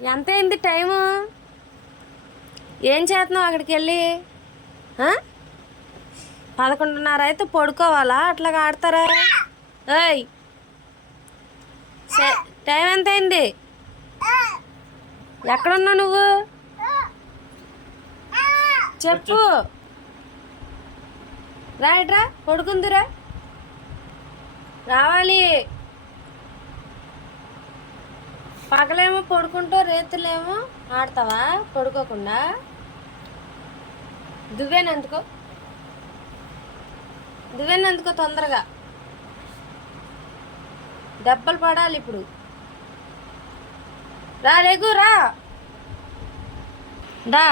ఎంత అయింది టైము? ఏం చేస్తున్నావు అక్కడికి వెళ్ళి? 11:30 అయితే పడుకోవాలా? అట్లాగా ఆడతారా? ఏయ్, టైం ఎంత అయింది? ఎక్కడున్నావు నువ్వు? చెప్పు. రాయట్రా, పడుకుందిరా. రావాలి. పగలేమో పడుకుంటావు, రేతులేమో ఆడతావా పడుకోకుండా? దువ్వేనందుకో తొందరగా. దెబ్బలు పడాలి ఇప్పుడు. రా, లేగు రా. దా.